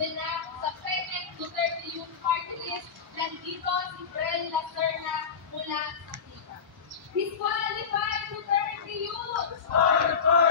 Ganap sa Senate Duterte Youth Party List, nandito si Brel Lacerna mula sa Tika. Disqualified Duterte Youth! Disqualified!